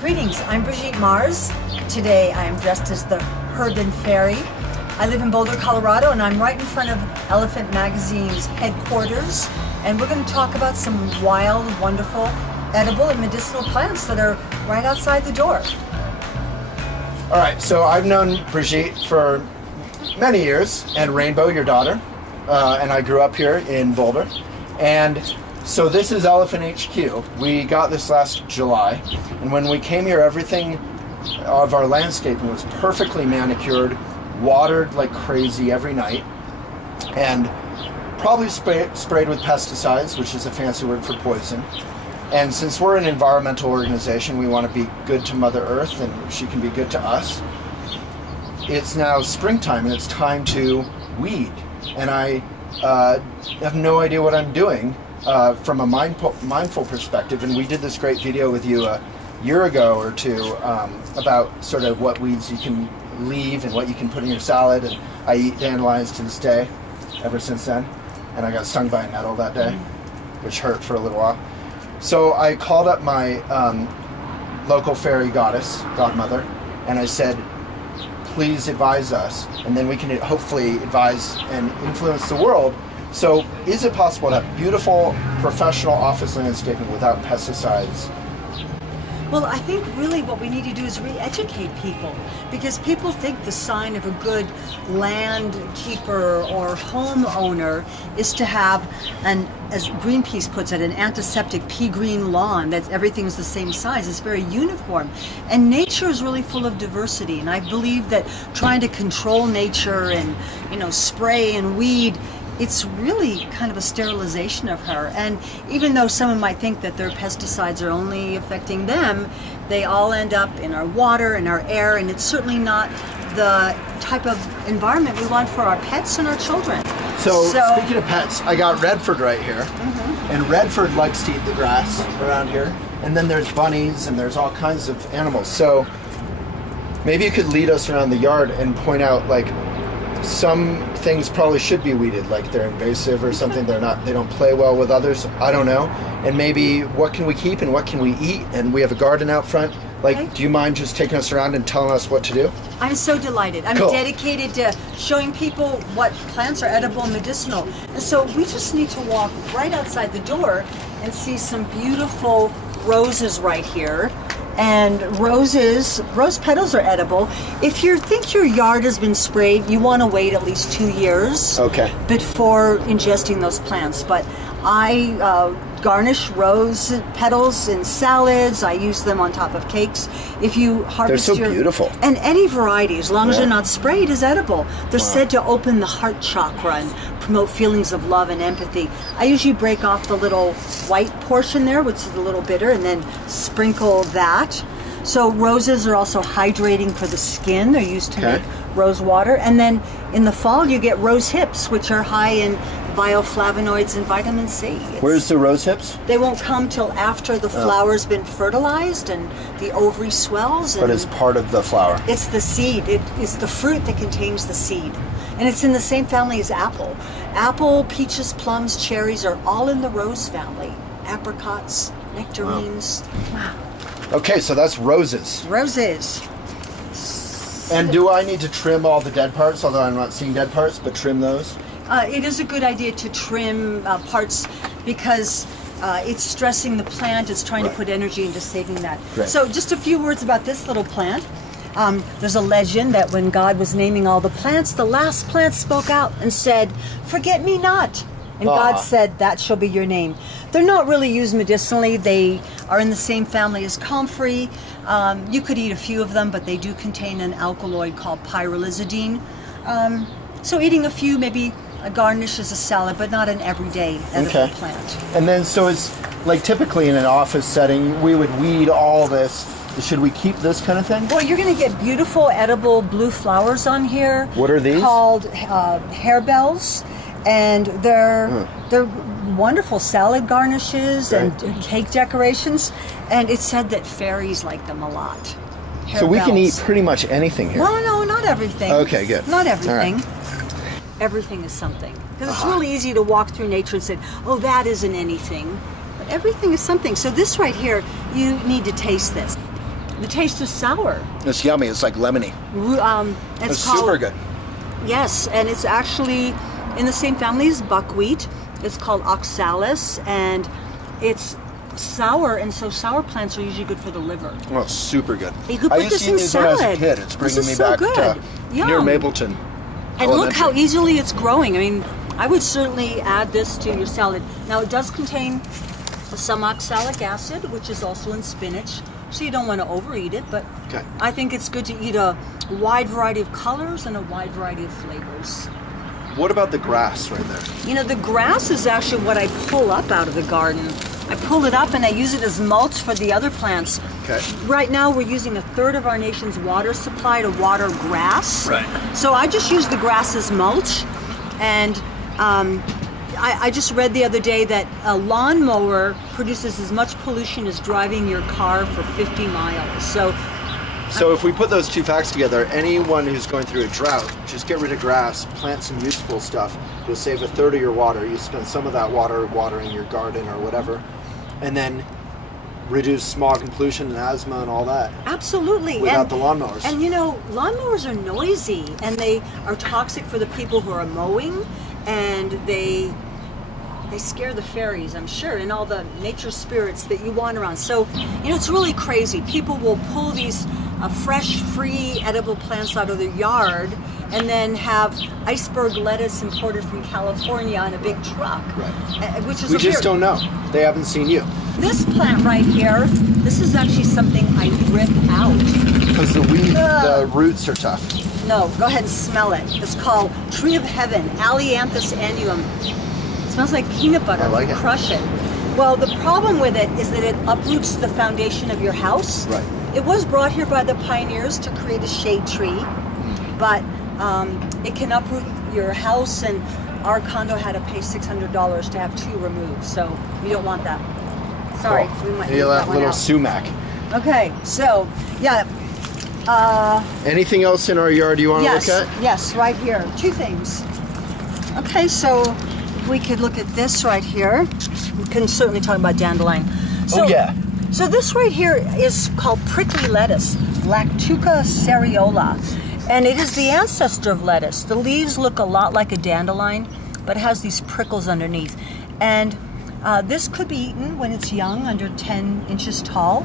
Greetings, I'm Brigitte Mars. Today I am dressed as the Urban Fairy. I live in Boulder, Colorado, and I'm right in front of Elephant Magazine's headquarters. And we're going to talk about some wild, wonderful, edible and medicinal plants that are right outside the door. All right, so I've known Brigitte for many years, and Rainbow, your daughter, and I grew up here in Boulder. And so this is Elephant HQ. We got this last July, and when we came here, everything of our landscaping was perfectly manicured, watered like crazy every night, and probably sprayed with pesticides, which is a fancy word for poison. And since we're an environmental organization, we want to be good to Mother Earth, and she can be good to us. It's now springtime, and it's time to weed. And I have no idea what I'm doing from a mindful perspective. And we did this great video with you a year ago or two about sort of what weeds you can leave and what you can put in your salad. And I eat dandelions to this day, ever since then. And I got stung by a nettle that day, which hurt for a little while. So I called up my local fairy godmother, and I said, please advise us, and then we can hopefully advise and influence the world. So is it possible to have beautiful professional office landscaping without pesticides? Well, I think really what we need to do is re-educate people, because people think the sign of a good land keeper or homeowner is to have an, as Greenpeace puts it, an antiseptic pea-green lawn that everything's the same size. It's very uniform. And nature is really full of diversity, and I believe that trying to control nature and, spray and weed, it's really kind of a sterilization of her. And even though someone might think that their pesticides are only affecting them, they all end up in our water and our air, and it's certainly not the type of environment we want for our pets and our children. So speaking of pets, I got Redford right here, and Redford likes to eat the grass around here. And then there's bunnies and there's all kinds of animals. So maybe you could lead us around the yard and point out, like, some things probably should be weeded, like they're invasive or something. They don't play well with others. I don't know. And maybe what can we keep and what can we eat? And we have a garden out front. Like, okay. Do you mind just taking us around and telling us what to do? I'm so delighted. I'm cool. Dedicated to showing people what plants are edible and medicinal. And so we just need to walk right outside the door and see some beautiful roses right here. And rose petals are edible. If you think your yard has been sprayed, you want to wait at least 2 years before ingesting those plants. But I garnish rose petals in salads. I use them on top of cakes. If you harvest they're so beautiful. And any variety, as long as they're not sprayed, is edible. They're said to open the heart chakra and promote feelings of love and empathy. I usually break off the little white portion there, which is a little bitter, and then sprinkle that. So roses are also hydrating for the skin. They're used to make rose water. And then in the fall, you get rose hips, which are high in bioflavonoids and vitamin C. Where's the rose hips? They won't come till after the flower's been fertilized and the ovary swells. But it's part of the flower. It's the seed. It's the fruit that contains the seed. And it's in the same family as apple. Apple, peaches, plums, cherries are all in the rose family. Apricots, nectarines. Wow. Okay, so that's roses. Roses. And do I need to trim all the dead parts, although I'm not seeing dead parts, but trim those? It is a good idea to trim parts because it's stressing the plant. It's trying to put energy into saving that. Great. So just a few words about this little plant. There's a legend that when God was naming all the plants, the last plant spoke out and said, "Forget me not." And God said, "That shall be your name." They're not really used medicinally. They are in the same family as comfrey. You could eat a few of them, but they do contain an alkaloid called pyrrolizidine. So eating a few, maybe a garnish as a salad, but not an everyday edible plant. And then, so it's like typically in an office setting, we would weed all this. Should we keep this kind of thing? Well, you're going to get beautiful edible blue flowers on here. What are these? Called harebells. And they're wonderful salad garnishes and cake decorations. And it's said that fairies like them a lot. So we can eat pretty much anything here? Well, no, not everything. Okay, good. Not everything. Everything is something. Because it's really easy to walk through nature and say, oh, that isn't anything. But everything is something. So this right here, you need to taste this. The taste is sour. It's yummy. It's like lemony. It's super good. Yes, and it's actually in the same family as buckwheat. It's called oxalis, and it's sour, and so sour plants are usually good for the liver. Oh, super good. You could put this in salad. When I was a kid. It's bringing me back to near Mapleton. And look how easily it's growing. I mean, I would certainly add this to your salad. Now, it does contain some oxalic acid, which is also in spinach, so you don't want to overeat it, but I think it's good to eat a wide variety of colors and a wide variety of flavors. What about the grass right there? You know, the grass is actually what I pull up out of the garden. I pull it up and I use it as mulch for the other plants. Okay. Right now we're using 1/3 of our nation's water supply to water grass. Right. So I just use the grass as mulch, and I just read the other day that a lawnmower produces as much pollution as driving your car for 50 miles. So if we put those two facts together, anyone who's going through a drought, just get rid of grass, plant some useful stuff. You'll save 1/3 of your water. You spend some of that water watering your garden or whatever, and then reduce smog and pollution and asthma and all that. Absolutely. Without the lawnmowers. And you know, lawnmowers are noisy, and they are toxic for the people who are mowing, and they scare the fairies, I'm sure, and all the nature spirits that you want around. So, you know, it's really crazy. People will pull these fresh, free, edible plants out of their yard and then have iceberg lettuce imported from California on a big truck. Right. Which is we just don't know. They haven't seen you. This plant right here, this is actually something I rip out. Because the roots are tough. No, go ahead and smell it. It's called Tree of Heaven, Ailanthus annuum. It smells like peanut butter. I like it. Crush it. Well, the problem with it is that it uproots the foundation of your house. Right. It was brought here by the pioneers to create a shade tree, but it can uproot your house, and our condo had to pay $600 to have 2 removed, so we don't want that. Sorry, we might leave that one little out. sumac. Okay, so yeah. Anything else in our yard you want to look at? Yes, right here. 2 things. Okay, so if we could look at this right here, we can certainly talk about dandelion. So, So this right here is called prickly lettuce, Lactuca cereola, and it is the ancestor of lettuce. The leaves look a lot like a dandelion, but it has these prickles underneath. And this could be eaten when it's young, under 10 inches tall,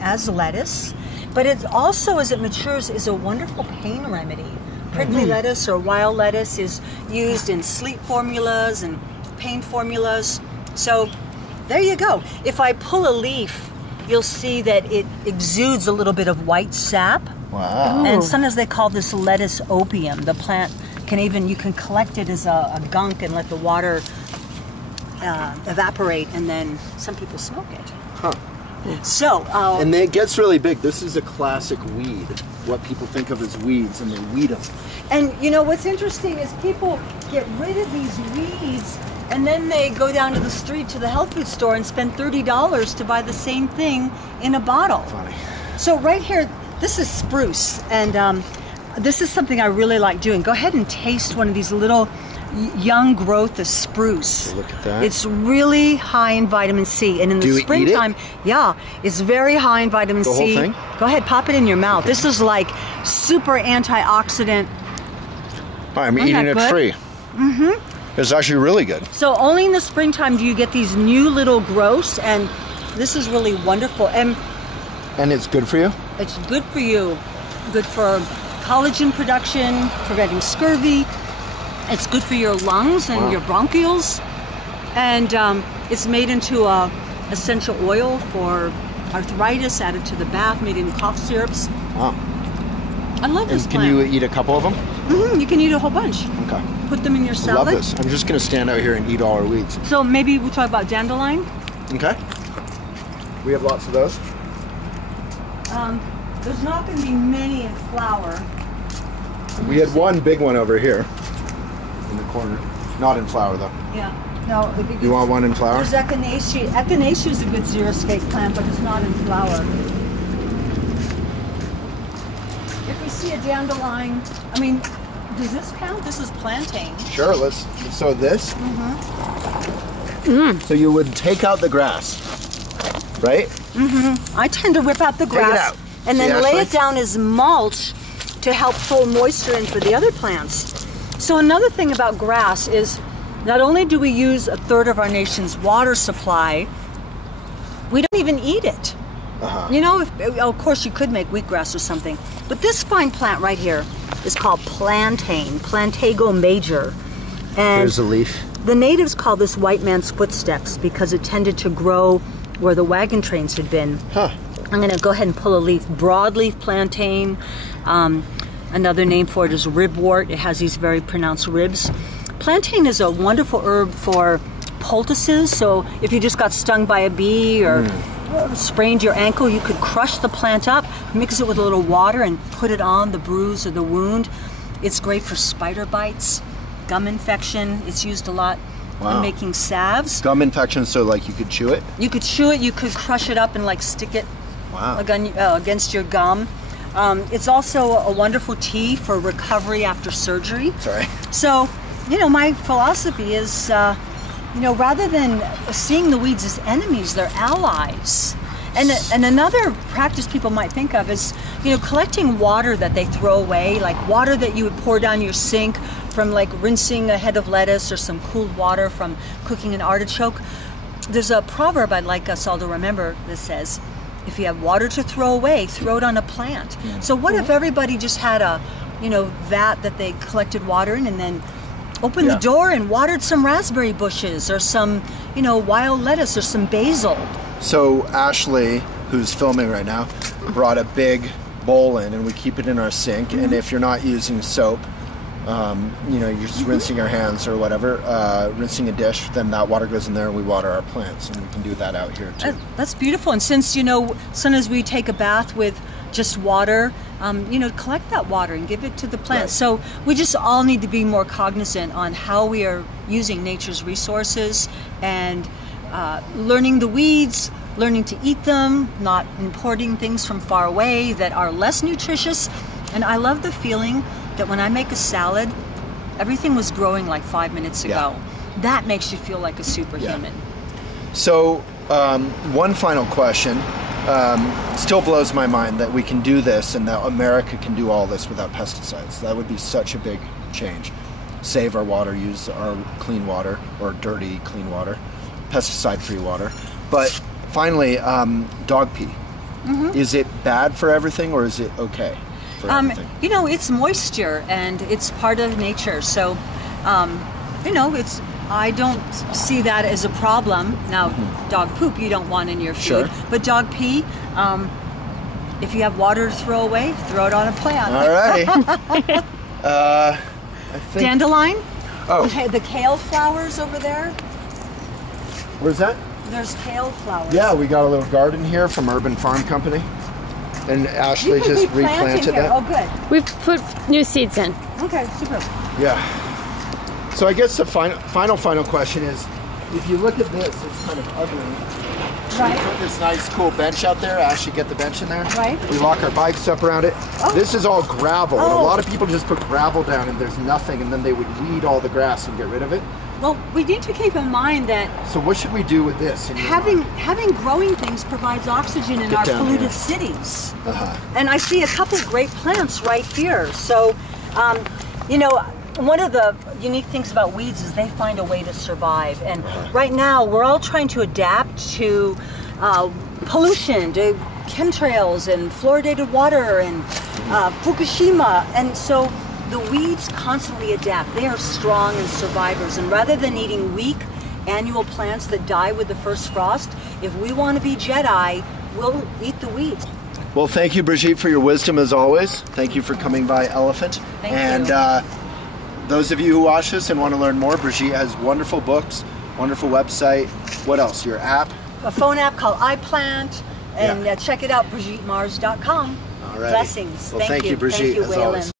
as lettuce. But it also, as it matures, is a wonderful pain remedy. Prickly lettuce or wild lettuce is used in sleep formulas and pain formulas. So there you go. If I pull a leaf, you'll see that it exudes a little bit of white sap. Wow. And sometimes they call this lettuce opium. The plant can you can collect it as a gunk and let the water evaporate, and then some people smoke it. Huh. So, and it gets really big. This is a classic weed. What people think of as weeds, and they weed them. And you know what's interesting is people get rid of these weeds, and then they go down to the street to the health food store and spend $30 to buy the same thing in a bottle. Funny. So right here, this is spruce, and this is something I really like doing. Go ahead and taste one of these little young growth of spruce. Look at that. It's really high in vitamin C, and in the springtime, it's very high in vitamin C. The whole thing? Go ahead, pop it in your mouth. This is like super antioxidant. I'm eating it free. Mm-hmm. It's actually really good. So only in the springtime do you get these new little growths, and this is really wonderful. And it's good for you? It's good for you. Good for collagen production, preventing scurvy. It's good for your lungs and your bronchioles. And it's made into a essential oil for arthritis, added to the bath, made in cough syrups. Wow. I love this plant. Can you eat a couple of them? Mm-hmm, you can eat a whole bunch. Okay. Put them in your salad. I love this. I'm just going to stand out here and eat all our weeds. So maybe we'll talk about dandelion. Okay. We have lots of those. There's not going to be many in flower. We had one big one over here in the corner. Not in flower, though. Yeah. No. You want one in flower? There's echinacea. Echinacea is a good xeriscape plant, but it's not in flower. If we see a dandelion, I mean, does this count? This is plantain. Sure. So this. Mm-hmm. So you would take out the grass. right? I tend to rip out the grass out. and See, then lay Ashley? it down as mulch to help pull moisture in for the other plants. So another thing about grass is not only do we use 1/3 of our nation's water supply, we don't even eat it. You know, of course you could make wheatgrass or something, but this fine plant right here is called plantain, Plantago major. And Here's a leaf. the natives call this white man's footsteps because it tended to grow where the wagon trains had been. Huh. I'm going to go ahead and pull a leaf. Broadleaf plantain. Another name for it is ribwort. It has these very pronounced ribs. Plantain is a wonderful herb for poultices. So if you just got stung by a bee or sprained your ankle, you could crush the plant up, mix it with a little water, and put it on the bruise or the wound. It's great for spider bites, gum infection. It's used a lot in making salves. Gum infection, so like you could chew it? You could chew it, you could crush it up and like stick it against your gum. It's also a wonderful tea for recovery after surgery. Sorry. So, you know, my philosophy is, you know, rather than seeing the weeds as enemies, they're allies. And another practice people might think of is, you know, collecting water that they throw away, like water that you would pour down your sink from like rinsing a head of lettuce or some cooled water from cooking an artichoke. There's a proverb I'd like us all to remember that says, if you have water to throw away, throw it on a plant. So what if everybody just had a, you know, vat that they collected water in and then opened the door and watered some raspberry bushes or some, you know, wild lettuce or some basil. So Ashley, who's filming right now, brought a big bowl in and we keep it in our sink. And if you're not using soap, you know, you're just rinsing your hands or whatever, rinsing a dish, then that water goes in there and we water our plants. And we can do that out here too. That's beautiful. And since, you know, sometimes we take a bath with just water, you know, collect that water and give it to the plants. So we just all need to be more cognizant on how we are using nature's resources and learning the weeds, learning to eat them, not importing things from far away that are less nutritious. And I love the feeling that when I make a salad, everything was growing like 5 minutes ago. That makes you feel like a superhuman. So one final question. Still blows my mind that we can do this and that America can do all this without pesticides. That would be such a big change. Save our water, use our clean water or dirty clean water, pesticide-free water. But finally, dog pee. Is it bad for everything or is it okay for everything? You know, it's moisture and it's part of nature. So, you know, I don't see that as a problem. Now, dog poop you don't want in your food, but dog pee, if you have water to throw away, throw it on a plant. Alrighty. I think... Dandelion? Oh. The kale flowers over there? Where's that? There's kale flowers. Yeah, we got a little garden here from Urban Farm Company. And Ashley just replanted that. Oh, good. We've put new seeds in. Okay, super. Yeah. So I guess the final question is, if you look at this, it's kind of ugly. Right. We put this nice cool bench out there. Ashley, get the bench in there. Right. We lock our bikes up around it. Oh. This is all gravel. And a Oh. lot of people just put gravel down and there's nothing, and then they would weed all the grass and get rid of it. Well, we need to keep in mind that So what should we do with this? having growing things provides oxygen in Get our down polluted here. cities. And I see a couple great plants right here. So, you know, one of the unique things about weeds is they find a way to survive. And right now, we're all trying to adapt to pollution, to chemtrails and fluoridated water and Fukushima. And so the weeds constantly adapt. They are strong and survivors. And rather than eating weak annual plants that die with the first frost, if we want to be Jedi, we'll eat the weeds. Well, thank you, Brigitte, for your wisdom as always. Thank you for coming by Elephant. Thank and you. Those of you who watch this and want to learn more, Brigitte has wonderful books, wonderful website. What else? Your app? A phone app called iPlant, and check it out, BrigitteMars.com. All right. Blessings. Well, thank you, Brigitte, Thank you, as Waylon. always.